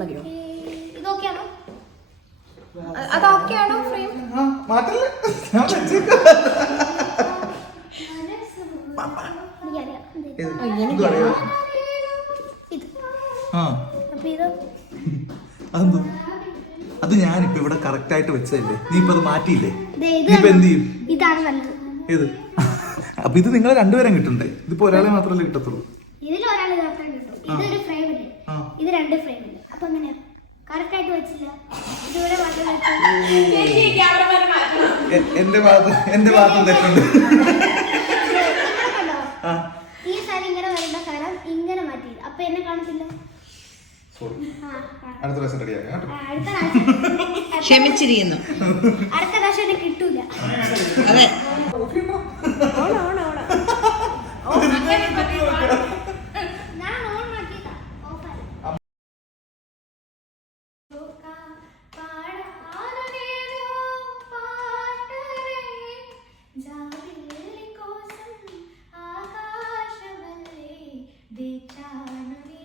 മതിയോ? ഇതൊക്കെയാണോ അത് ഓക്കെ ആണോ ഫ്രെയിം മാറ്റല്ലേ? ഞാൻ അത് ഞാനിപ്പോ ഇവിടെ കറക്റ്റ് ആയിട്ട് വെച്ചതല്ലേ? നീ ഇപ്പൊ അത് മാറ്റിയില്ലേ? ദേ ഇത് നീ ഇപ്പൊ എന്ത് ചെയ്യും? ഏത്? അപ്പൊ ഇത് നിങ്ങളെ രണ്ടുപേരും കിട്ടണ്ടേ? ഇതിപ്പോ ഒരാളെ മാത്രമല്ലേ കിട്ടത്തുള്ളൂ. ഇത് രണ്ട് ഫ്രെയിം വെച്ചില്ല. എ- എന്റെ ഭാഗത്ത് എന്റെ ഭാഗത്തും തെറ്റുണ്ട്. ആ. ഈ സാരി ഇങ്ങനെ വരേണ്ട സാധനം ഇങ്ങനെ മാറ്റി. അപ്പൊ എന്നെ കാണത്തില്ല. സോറി ആ, ആ. അടുത്ത പ്രാവശ്യം റെഡിയാക്കാം ക്ഷമിച്ചിരിക്കുന്നു. അടുത്ത പ്രാവശ്യം എന്നെ കിട്ടൂല. അതെ. Hallelujah.